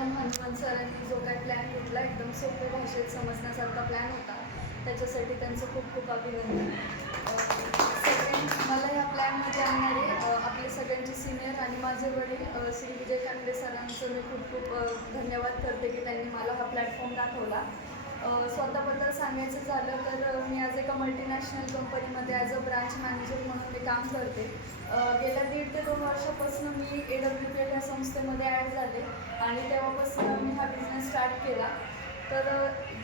सर्वप्रथम हनुमान सरांनी जो काही प्लॅन घेतला एकदम सोप्या भाषेत समजण्यासारखा प्लॅन होता, त्याच्यासाठी त्यांचं खूप खूप अभिनंदन. सेकंड, मला या प्लॅनमध्ये आणणारे आपले सगळ्यांचे सिनियर आणि माझे वडील श्री विजय कानडे सरांचं मी खूप खूप धन्यवाद करते की त्यांनी मला हा प्लॅटफॉर्म दाखवला. स्वतःबद्दल सांगायचं झालं तर मी ॲज एका मल्टीनॅशनल कंपनीमध्ये ॲज अ ब्रांच मॅनेजर म्हणून मी काम करते. गेल्या 1.5 ते 2 वर्षापासून मी AWPL या संस्थेमध्ये ॲड झाले आणि तेव्हापासून मी हा बिझनेस स्टार्ट केला. तर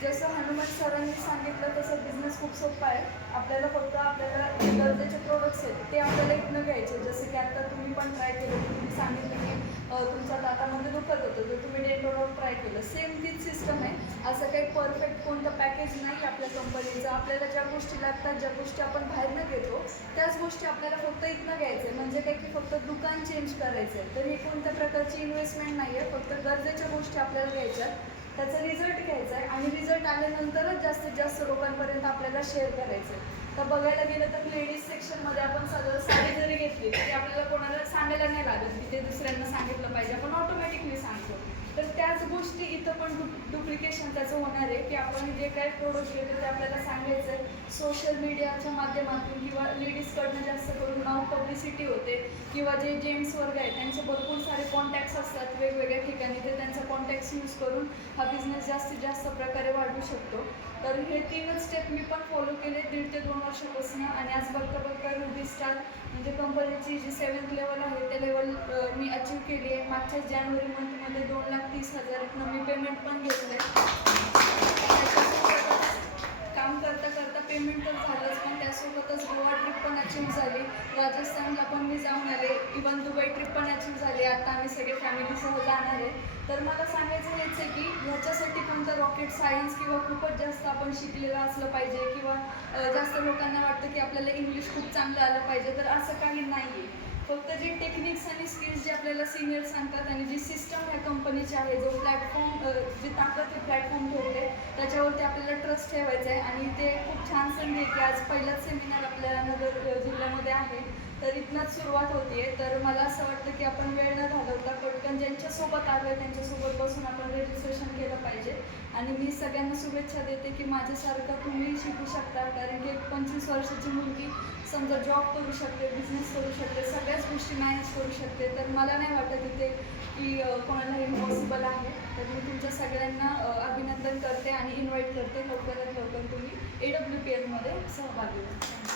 जसं हनुमान सरांनी सांगितलं तसं बिझनेस खूप सोपा आहे. आपल्याला फक्त आपल्याला जे गरजेचे प्रोडक्ट्स आहेत ते आपल्याला इथनं घ्यायचे. जसं की आता तुम्ही पण ट्राय केलं, तुम्ही सांगितलं की तुमच्या दातामध्ये दुखत होतं तर तुम्ही डेंटोरॉल ट्राय केलं. सेम तीच सिस्टम आहे. असं काही परफेक्ट कोणतं पॅकेज नाही आपल्या कंपनीचं. आपल्याला ज्या गोष्टी लागतात, ज्या गोष्टी आपण बाहेरनं घेतो त्याच गोष्टी आपल्याला फक्त इथनं घ्यायचं आहे. म्हणजे काय की फक्त दुकान चेंज करायचं आहे. तर ही कोणत्या प्रकारची इन्व्हेस्टमेंट नाही आहे. फक्त गरजेच्या गोष्टी आपल्याला घ्यायच्या, त्याचा रिझल्ट घ्यायचा आहे आणि रिझल्ट आल्यानंतरच जास्तीत जास्त लोकांपर्यंत आपल्याला शेअर करायचं आहे. तर बघायला गेलं तर लेडीज सेक्शनमध्ये आपण सगळं साडी जरी घेतली तरी आपल्याला कोणाला सांगायला नाही लागत की ते दुसऱ्यांना सांगितलं पाहिजे, आपण ऑटोमॅटिकली सांगतो. तर त्याच गोष्टी इथं पण डुप्लिकेशन त्याचं होणार आहे की आपण जे काही प्रोडक्ट घेतो ते आपल्याला सांगायचं आहे. सोशल मीडियाच्या माध्यमातून किंवा लेडीजकडनं जास्त करून नाव पब्लिसिटी होते किंवा जे जेंट्स वर्ग आहे त्यांचे भरपूर सारे कॉन्टॅक्ट्स असतात वेगवेगळ्या ठिकाणी, ते त्यांचा कॉन्टॅक्ट्स यूज करून हा बिझनेस जास्तीत जास्त प्रकारे वाढवू शकतो. तर हे 3च स्टेप मी पण फॉलो केले 1.5 ते 2 वर्षापासून आणि आज बघता बघता रुबी स्टार म्हणजे कंपनीची जी 7th लेवल आहे ते लेवल मी अचीव केली आहे. मागच्या जानेवारी मंथमध्ये 2,30,000 इथनं मी पेमेंट पण घेतलं आहे. काम करता करता पेमेंट तर झालंच, पण त्यासोबतच गोवा ट्रिप पण अचीव झाली, राजस्थानला पण मी जाऊन आले, इवन दुबई ट्रिप पण अचीव झाली. आता आम्ही सगळे फॅमिलीसह जाणार आहे. तर मला सांगायचं हेच आहे की ह्याच्यासाठी कोणतं रॉकेट सायन्स किंवा खूपच जास्त आपण शिकलेलं असलं पाहिजे किंवा जास्त लोकांना वाटतं की आपल्याला इंग्लिश खूप चांगलं आलं पाहिजे, तर असं काही नाही आहे. फक्त जे टेक्निक्स आणि स्किल्स जे आपल्याला सिनियर सांगतात आणि जी सिस्टम ह्या कंपनीची आहे, जो प्लॅटफॉर्म जी ताकद ते प्लॅटफॉर्म ठेवते त्याच्यावरती आपल्याला ट्रस्ट ठेवायचा आहे. आणि ते खूप छान संधी आहे की आज पहिलाच सेमिनार आपल्या नगर जिल्ह्यामध्ये आहे, तर इथनंच सुरुवात होती आहे. तर मला असं वाटतं की आपण वेळ न घालवता पटकन ज्यांच्यासोबत आलो आहे त्यांच्यासोबत बसून आपण रजिस्ट्रेशन केलं पाहिजे. आणि मी सगळ्यांना शुभेच्छा देते की माझ्यासारखं तुम्ही शिकू शकता, कारण की 25 वर्षाची मुलगी समजा जॉब करू शकते, बिझनेस करू शकते, सगळ्याच गोष्टी मॅनेज करू शकते. तर मला नाही वाटत इथे की कोणाला इम्पॉसिबल आहे. तर मी तुमच्या सगळ्यांना अभिनंदन करते आणि इन्व्हाइट करते लवकरात लवकर तुम्ही AWPL मध्ये सहभागी व्हा.